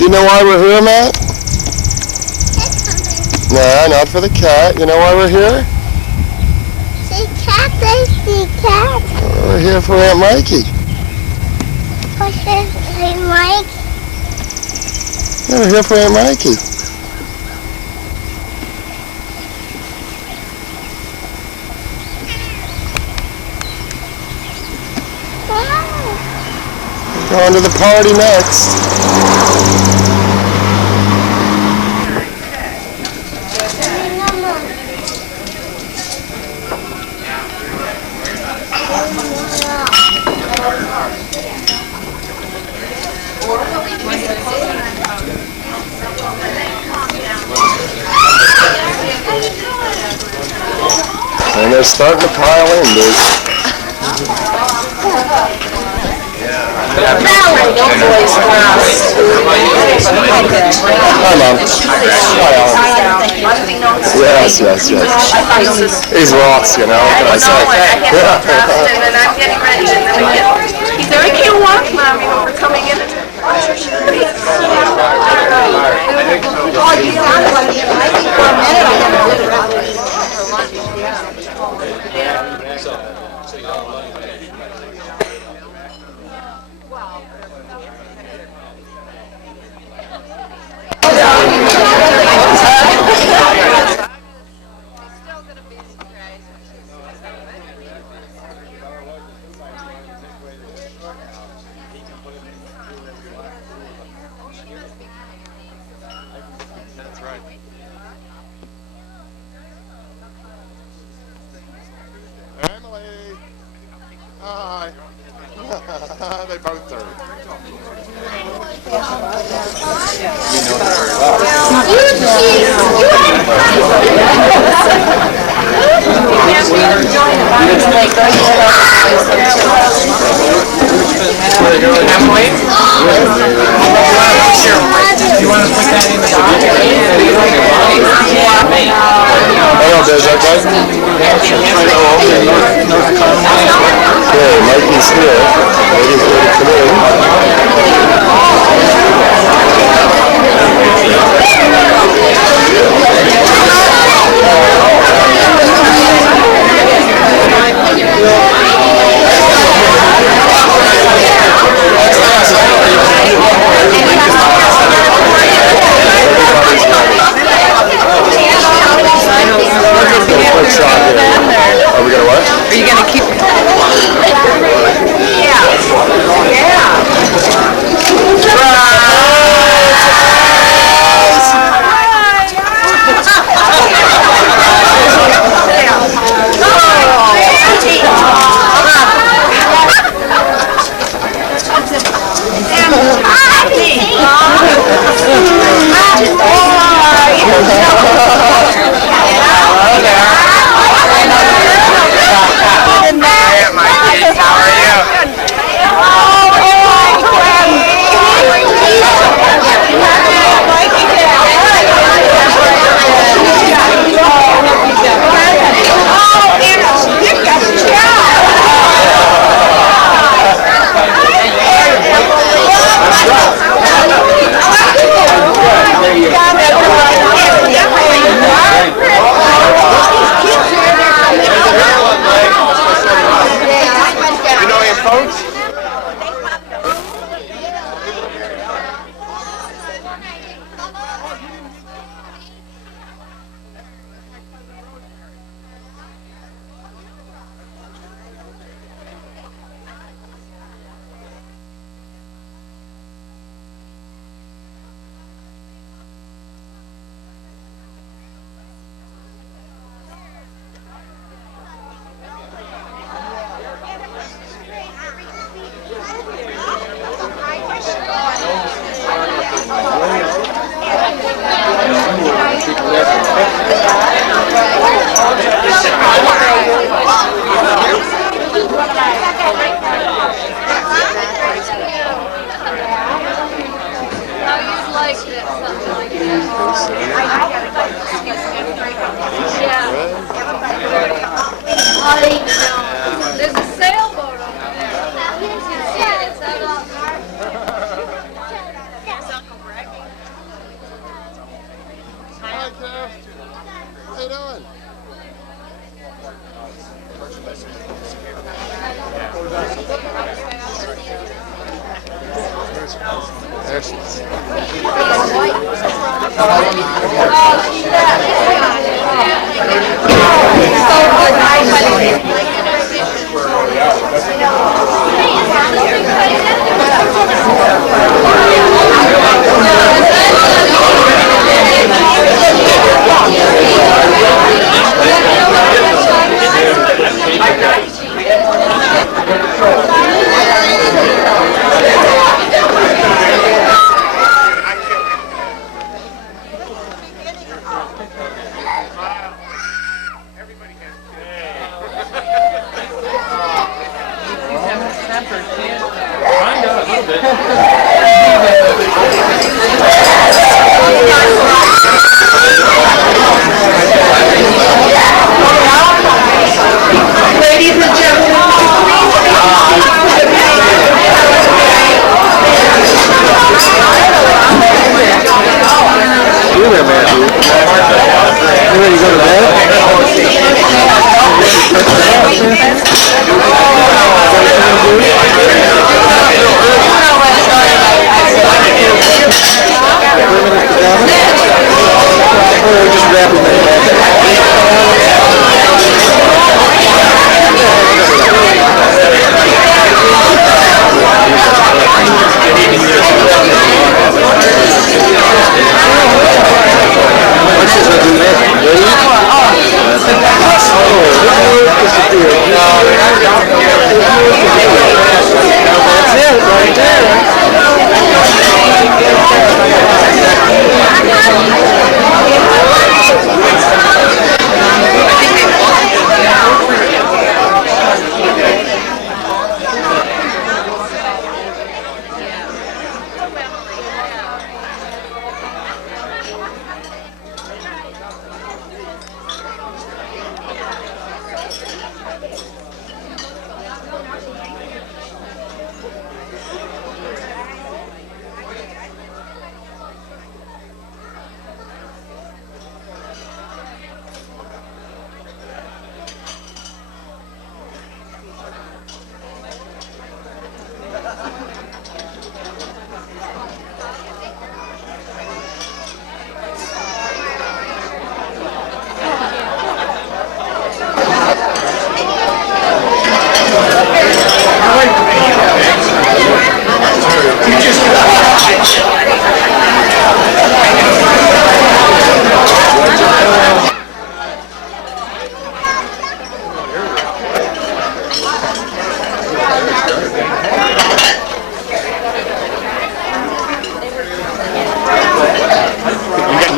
Do you know why we're here, Matt? No, not for the cat. You know why we're here? See cat, I see cat. We're here for Aunt Mikie. What's this, Aunt Mike? Yeah, we're here for Aunt Mikie. We're going to the party next. And they're starting to pile in, dude. Hi, Mom. Hi, Alan. Yes. He's Ross, you know. Can I say? And I'm getting ready, and then we get. He said, I can't walk, Mommy, when we're coming in. Hi. They both do. Emily? You want to put that in the box? Hello, there's that guy. Okay, Mikey's here, waiting for him to come Are we gonna what? Are you gonna keep? There's a sailboat over there. You can see it. It's out on. Here's Uncle Greg. There she is. Ladies and gentlemen, You there, Matthew? You ready to go to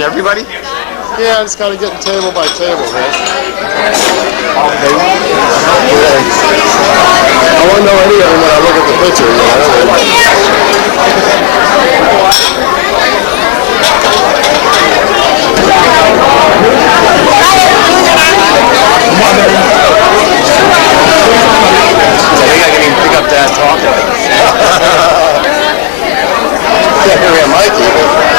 Everybody? Yeah, I just got to get table by table, man. I won't know any of them when I look at the picture. You I think I can even pick up Dad talking. Yeah, here we have Mikie.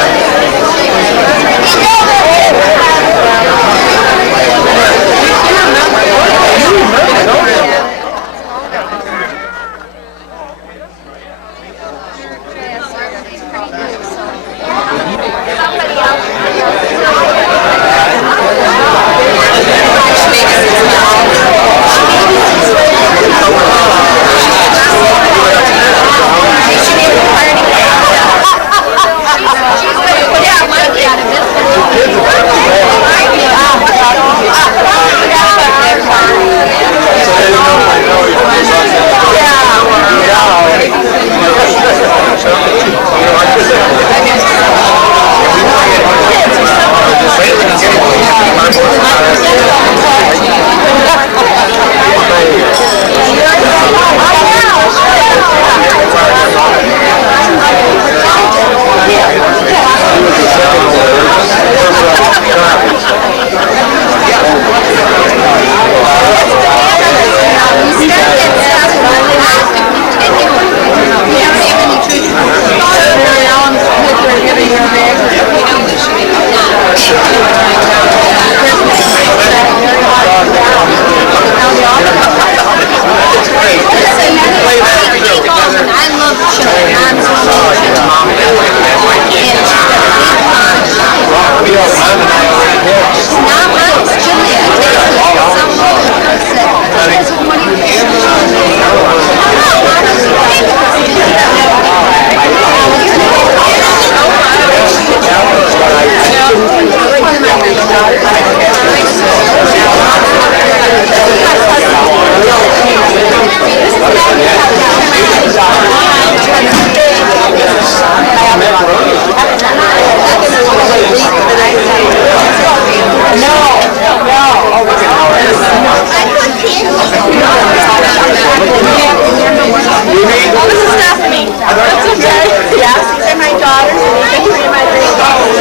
daughters, and these are three of my grandsons.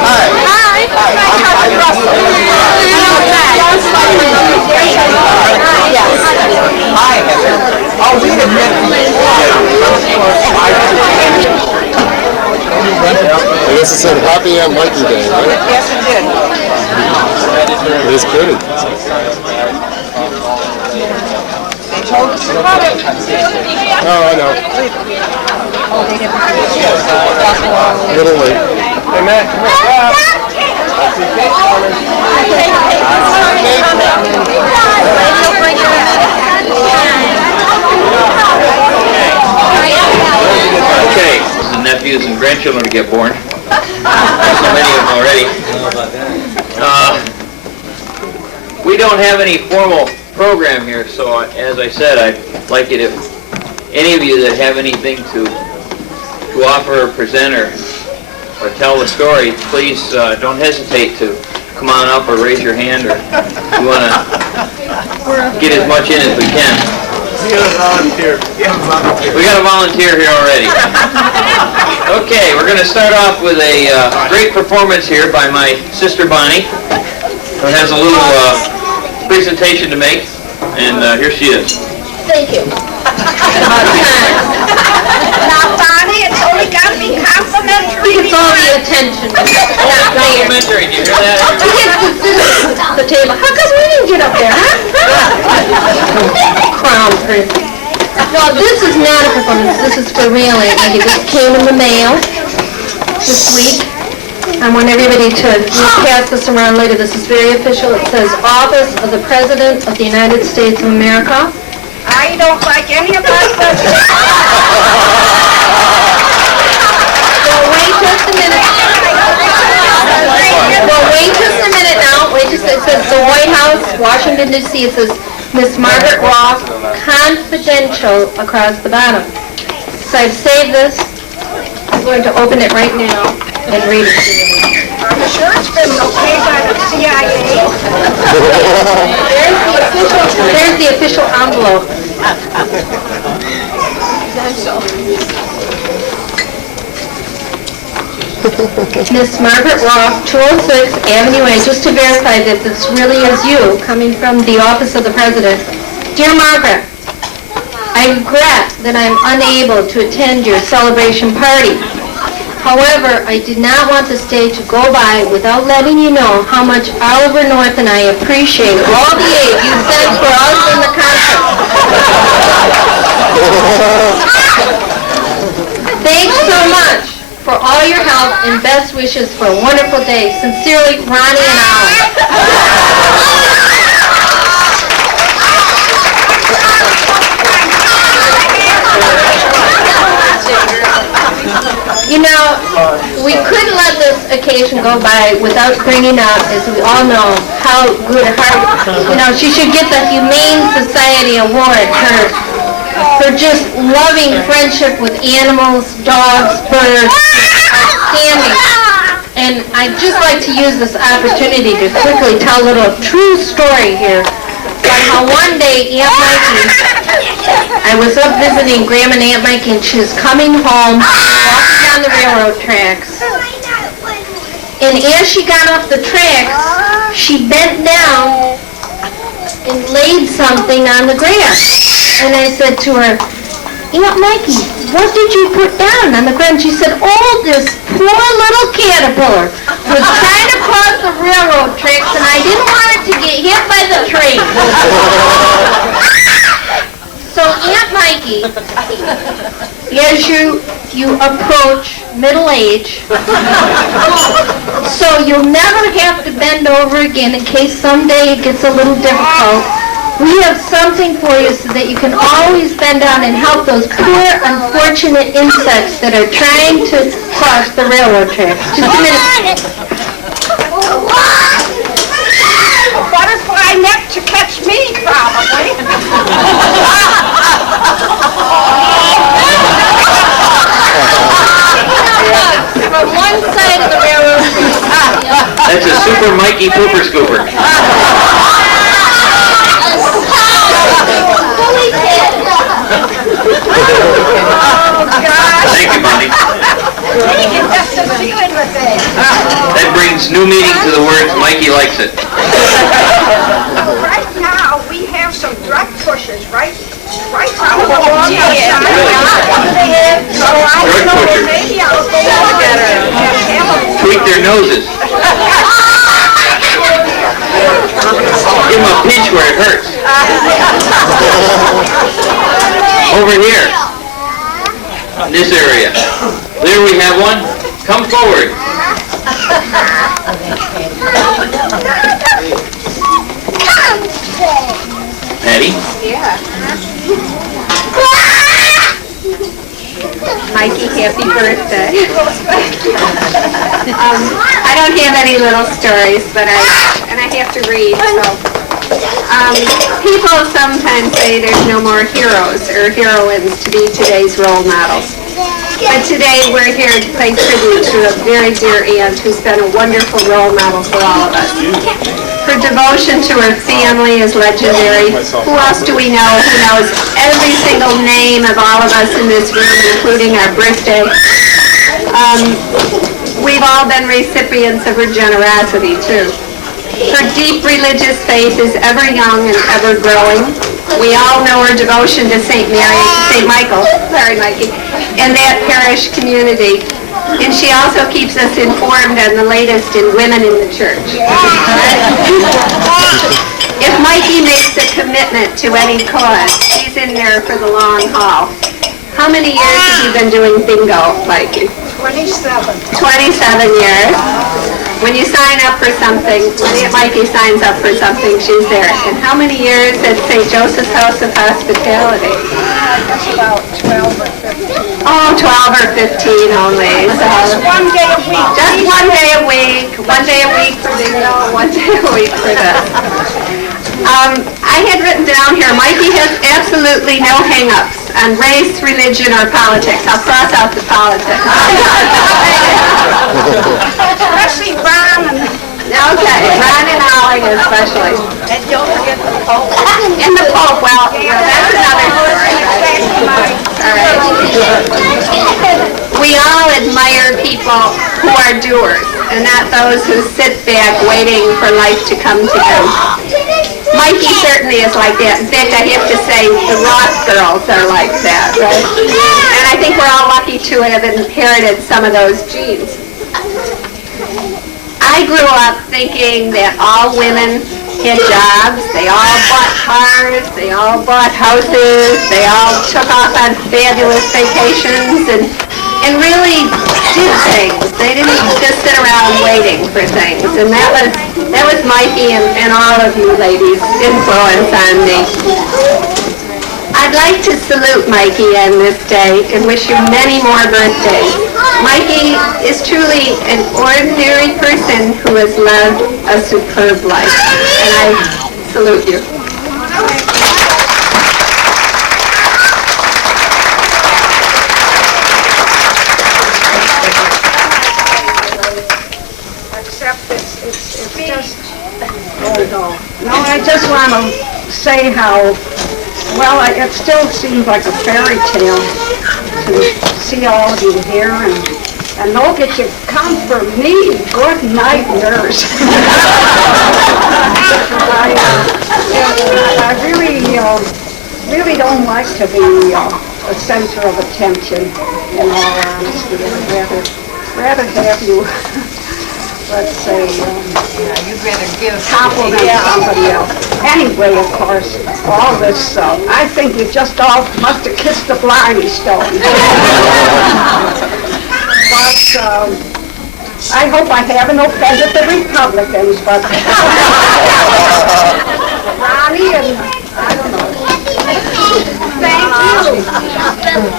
Hi. My cousin Russell. Yes. Hi, Heather. Oh, we have met I guess it said Happy Aunt Mikey Day, right? Yes, it did. It is pretty. They told us about it. Oh, I know. A little late. Hey, Matt, come Okay, the nephews and grandchildren to get born. There's so many of them already. We don't have any formal program here, so as I said, I'd like it if any of you that have anything to offer or present or tell the story, please don't hesitate to come on up or raise your hand, or we want to get as much in as we can. We got a volunteer here already. Okay, we're going to start off with a great performance here by my sister Bonnie, who has a little presentation to make, and here she is. Thank you. Now, Bonnie, it's only got to be complimentary. It's all the attention. Complimentary, do you hear that? He gets to sit at the table. How come we didn't get up there, huh? Crown prince. No, this is not a performance. This is for real, Aunt Maggie. This came in the mail this week. I want everybody to pass this around later. This is very official. It says Office of the President of the United States of America. I don't like any of that. Well, wait just a minute. Well, wait just a minute now. Wait just. It says the White House, Washington, D.C. It says Miss Margaret Roth, confidential across the bottom. So I've saved this. I'm going to open it right now and read it to you. I'm sure it's been okay by the CIA. There's the official envelope. Miss Margaret Roth, 206 Avenue A, just to verify that this really is you, coming from the Office of the President. Dear Margaret, I regret that I'm unable to attend your celebration party. However, I did not want this day to go by without letting you know how much Oliver North and I appreciate all the aid you sent for us in the concert. Thanks so much for all your help and best wishes for a wonderful day. Sincerely, Ronnie and Alan. You know, we couldn't let this occasion go by without bringing up, as we all know, how good a heart, she should get the Humane Society Award for just loving friendship with animals, dogs, birds. Outstanding. And I'd just like to use this opportunity to quickly tell a little true story here about how one day Aunt Mikey, I was up visiting Grandma and Aunt Mikey, and she was coming home, walking down the railroad tracks. And as she got off the tracks, she bent down and laid something on the grass. And I said to her, Aunt Mikey, what did you put down on the ground? She said, oh, this poor little caterpillar was trying to cross the railroad tracks, and I didn't want it to get hit by the train. So, Aunt Mikey, as you approach middle age, so you'll never have to bend over again in case someday it gets a little difficult. We have something for you so that you can always bend down and help those poor, unfortunate insects that are trying to cross the railroad tracks. Just a minute. A butterfly net to catch me, probably. From one side of the railroad track. That's a super Mikey pooper scooper. Oh, God. Thank you, Bonnie. new meaning to the words Mikie likes it. Right now, we have some drug pushers, right out of the wall. Drug pushers. Maybe I'll go over and have a Tweak their noses. Give them a pinch where it hurts. Over here. In this area. There we have one. Come forward. Patty? Mikie, happy birthday. I don't have any little stories, but I have to read, so. People sometimes say there's no more heroes or heroines to be today's role models. But today we're here to pay tribute to a very dear aunt who's been a wonderful role model for all of us. Her devotion to her family is legendary. Who else do we know who knows every single name of all of us in this room, including our birthday? We've all been recipients of her generosity, too. Her deep religious faith is ever young and ever growing. We all know her devotion to St. Michael, and that parish community. And she also keeps us informed on the latest in women in the church. If Mikie makes a commitment to any cause, she's in there for the long haul. How many years have you been doing bingo, Mikie? 27. 27 years. When you sign up for something, when Mikie signs up for something, she's there. And how many years at St. Joseph's House of Hospitality? That's about 12 or 15. Oh, 12 or 15 only. So Just 1 day a week. just 1 day a week. 1 day a week for bingo, 1 day a week for this. I had written down here, Mikie has absolutely no hang-ups on race, religion, or politics. I'll cross out the politics. Especially Ron and... Okay, Ron and Ollie especially. And don't forget the Pope. And the Pope, well, that's another story. All right. We all admire people who are doers, and not those who sit back waiting for life to come to them. Mikie certainly is like that. In fact, I have to say the Ross girls are like that, right? And I think we're all lucky to have inherited some of those genes. I grew up thinking that all women had jobs, they all bought cars, they all bought houses, they all took off on fabulous vacations and really did things. They didn't just sit around waiting for things. And that was Mikie and all of you ladies' influence on me. I'd like to salute Mikie on this day and wish you many more birthdays. Mikie is truly an ordinary person who has lived a superb life, and I salute you. Except it's just... No, I just want to say how, well, it still seems like a fairy tale to see all of you here, and look at you come for me. Good night, nurse. I really don't like to be the center of attention, in all honesty. I'd rather have you, let's say, You'd rather give compliment somebody else. Anyway, of course, all this, I think you just all must have kissed the Blarney Stone. But I hope I haven't offended the Republicans, but Ronnie and, I don't know.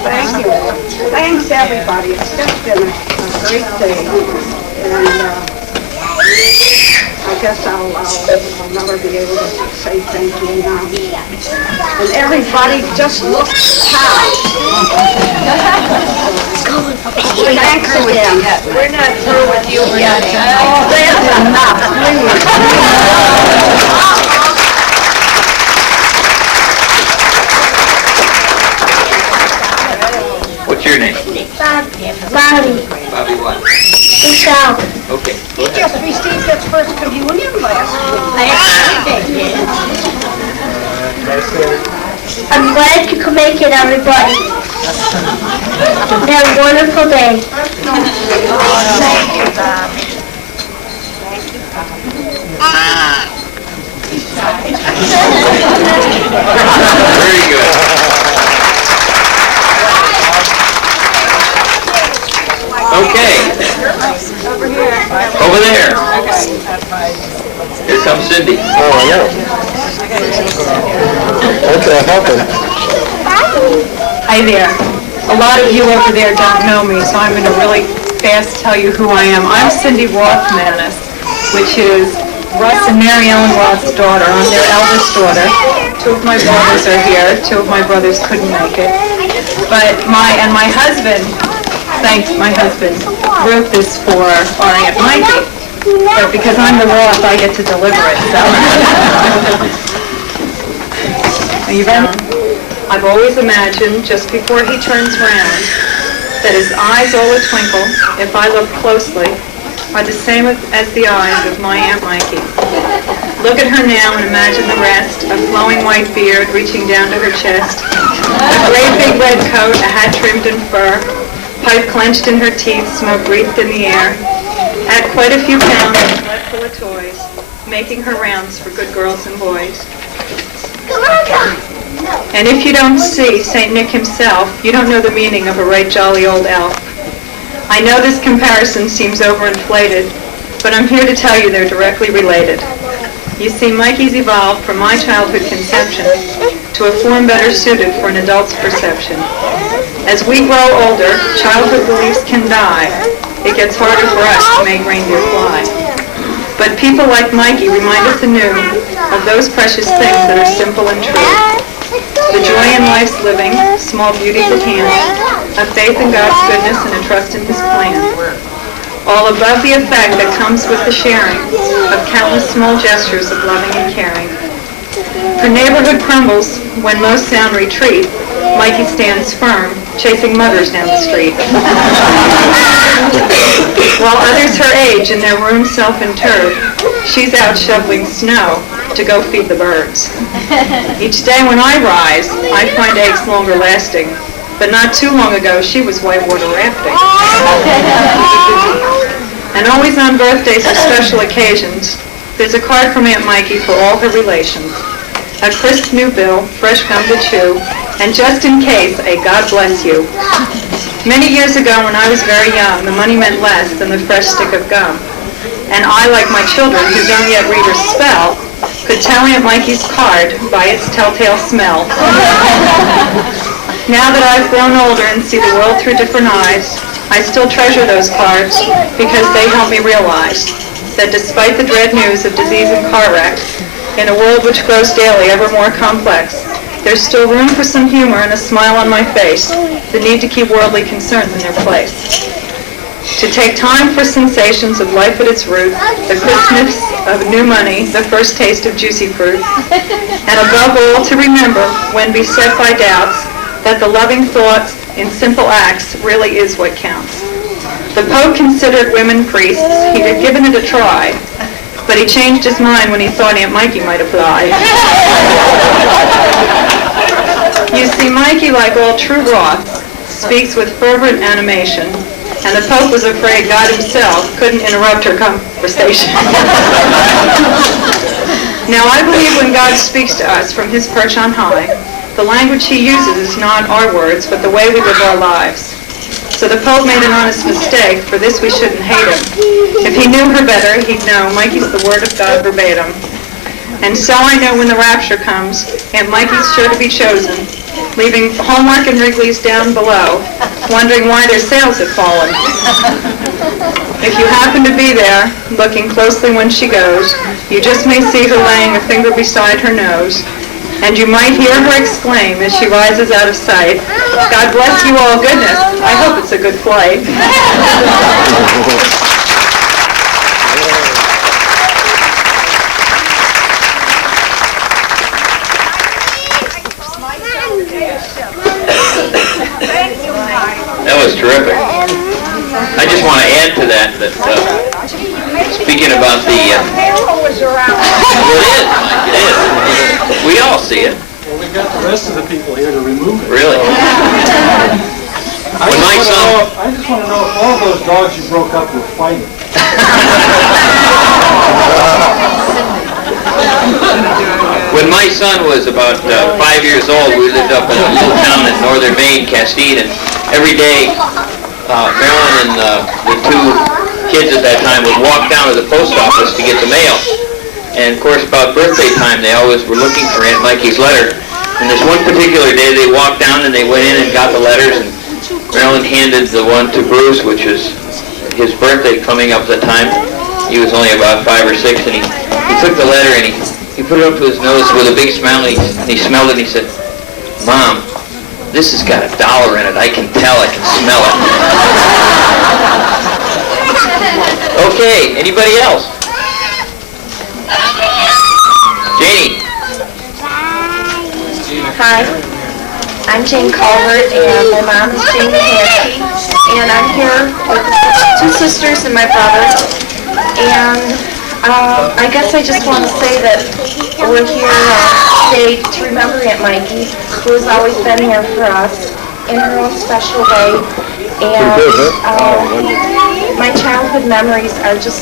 Thank you. Thanks, everybody. It's just been a great day. And I guess I'll never be able to say thank you now. And everybody just look proud. Thanks again. We're not through with you yet. Oh, that's enough, What's your name? Bobby. Bobby what? Michelle. Okay, go He ahead. just received his first communion last week. I'm glad you could make it, everybody. Have a wonderful day. Very good. Okay. Over there. Here comes Cindy. Oh, I know. Okay, helping. Hi there. A lot of you over there don't know me, so I'm going to really fast tell you who I am. I'm Cindy Rothmanis, which is Russ and Mary Ellen Roth's daughter. I'm their eldest daughter. Two of my brothers are here. Two of my brothers couldn't make it. But my husband, my husband, wrote this for our Aunt Mikie. But because I'm the Roth, I get to deliver it, so. Are you ready? I've always imagined, just before he turns round, that his eyes all a-twinkle, if I look closely, are the same as the eyes of my Aunt Mikie. Look at her now and imagine the rest, a flowing white beard reaching down to her chest, a great big red coat, a hat trimmed in fur, pipe clenched in her teeth, smoke wreathed in the air, add quite a few pounds and left full of toys, making her rounds for good girls and boys. And if you don't see St. Nick himself, you don't know the meaning of a right jolly old elf. I know this comparison seems overinflated, but I'm here to tell you they're directly related. You see, Mikie's evolved from my childhood conception to a form better suited for an adult's perception. As we grow older, childhood beliefs can die. It gets harder for us to make reindeer fly. But people like Mikie remind us anew of those precious things that are simple and true. The joy in life's living, small beauties at hand, a faith in God's goodness and a trust in His plan. All above the effect that comes with the sharing of countless small gestures of loving and caring. Her neighborhood crumbles when most sound retreat. Mikie stands firm, chasing mothers down the street. While others her age in their rooms self-interred, she's out shoveling snow to go feed the birds. Each day when I rise, I find eggs longer lasting, but not too long ago she was whitewater rafting. And always on birthdays or special occasions, there's a card from Aunt Mikie for all her relations. A crisp new bill, fresh gum to chew, and just in case, a God bless you. Many years ago when I was very young, the money meant less than the fresh stick of gum. And I, like my children who don't yet read or spell, could tell Aunt Mikie's card by its telltale smell. Now that I've grown older and see the world through different eyes, I still treasure those cards because they help me realize that despite the dread news of disease and car wrecks, in a world which grows daily ever more complex, there's still room for some humor and a smile on my face, the need to keep worldly concerns in their place. To take time for sensations of life at its root, the crispness of new money, the first taste of juicy fruit, and above all to remember, when beset by doubts, that the loving thoughts in simple acts really is what counts. The Pope considered women priests. He'd have given it a try, but he changed his mind when he thought Aunt Mikie might apply. You see, Mikie, like all true Roths, speaks with fervent animation, and the Pope was afraid God himself couldn't interrupt her conversation. Now, I believe when God speaks to us from his perch on high, the language he uses is not our words, but the way we live our lives. So the Pope made an honest mistake. For this we shouldn't hate him. If he knew her better, he'd know Mikie's the word of God verbatim. And so I know when the rapture comes, Aunt Mikie's sure to be chosen, leaving Hallmark and Wrigley's down below, wondering why their sales have fallen. If you happen to be there, looking closely when she goes, you just may see her laying a finger beside her nose, and you might hear her exclaim as she rises out of sight, God bless you all, goodness, I hope it's a good flight. That was terrific. I just want to add to that speaking about the, Carol was around. it is. We all see it. Well, we got the rest of the people here to remove it. Really? I When my son, just want to know if all those dogs you broke up were fighting. when my son was about 5 years old, we lived up in a little town in northern Maine, Castine, and every day Marilyn and the two kids at that time would walk down to the post office to get the mail. And of course, about birthday time, they always were looking for Aunt Mikey's letter. And this one particular day, they walked down and they went in and got the letters, and Marilyn handed the one to Bruce, which was his birthday coming up at the time. He was only about 5 or 6, and he took the letter and he put it up to his nose with a big smile, and he smelled it, and he said, "Mom, this has got $1 in it. I can tell, I can smell it." Okay, anybody else? Janie. Hi, I'm Jane Culvert, and my mom is Jane Mikie, and I'm here with two sisters and my brother. And I guess I just want to say that we're here today to remember Aunt Mikey, who has always been here for us in her own special way. And my childhood memories are just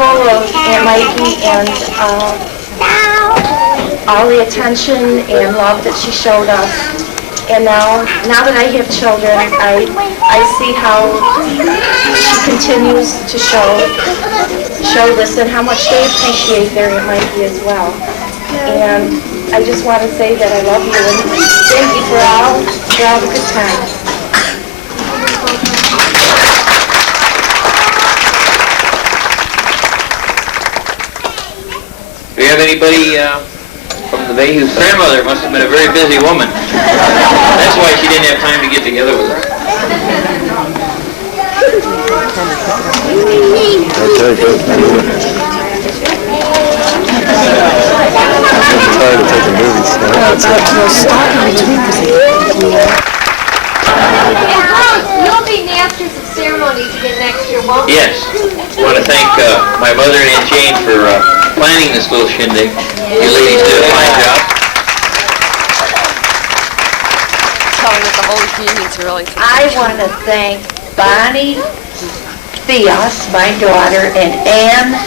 full of Aunt Mikey and all the attention and love that she showed us. And now that I have children, I see how she continues to show this and how much they appreciate their Aunt Mikey as well. And I just want to say that I love you and thank you for all the good times. Do you have anybody from the Bay whose grandmother must have been a very busy woman? That's why she didn't have time to get together with her. I'm tired of taking movies. You'll be masters of ceremonies again next year, won't you? Yes. I want to thank my mother and Aunt Jane for planning this little shindig. You ladies did a fine job. Telling that the Holy Communion's really... I want to thank Bonnie Theos, my daughter, and Ann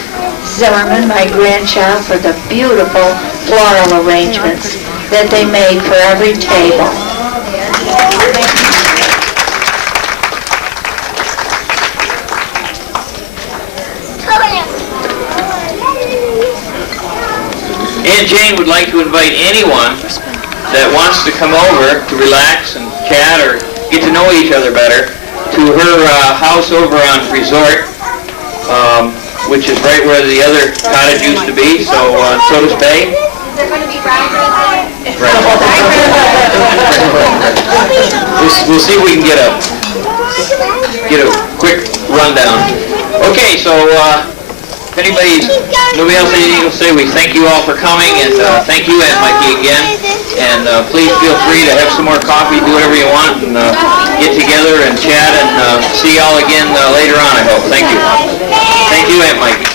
Zimmerman, my grandchild, for the beautiful floral arrangements that they made for every table. Aunt Jane would like to invite anyone that wants to come over to relax and chat or get to know each other better to her house over on Resort, which is right where the other cottage used to be, so on Sodas Bay. Is there going to be riders? We'll see if we can get a quick rundown. Okay, so if nobody else has anything to say, we thank you all for coming, and thank you, Aunt Mikey, again. And please feel free to have some more coffee, do whatever you want, and get together and chat, and see y'all again later on, I hope. Thank you. Thank you, Aunt Mikey.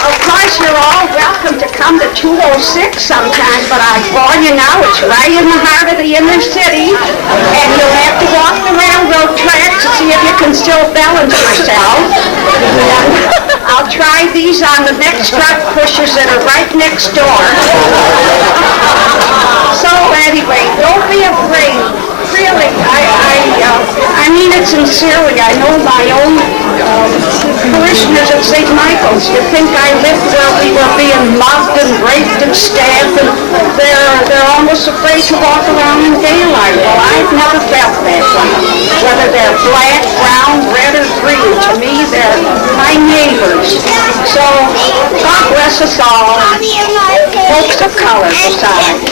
Of course, you're all welcome to come to 206 sometime, but I warn you now, it's right in the heart of the inner city, and you'll have to walk the railroad tracks to see if you can still balance yourself. I'll try these on the next truck pushers that are right next door. So anyway, don't be afraid. Really, I mean it sincerely. I know my own parishioners at St. Michael's. You think I lived where we were being mugged and raped and stabbed, and they're almost afraid to walk around in daylight. Well, I've never felt that way. Whether they're black, brown, red, or green, to me they're my neighbors. So God bless us all. Folks of color beside.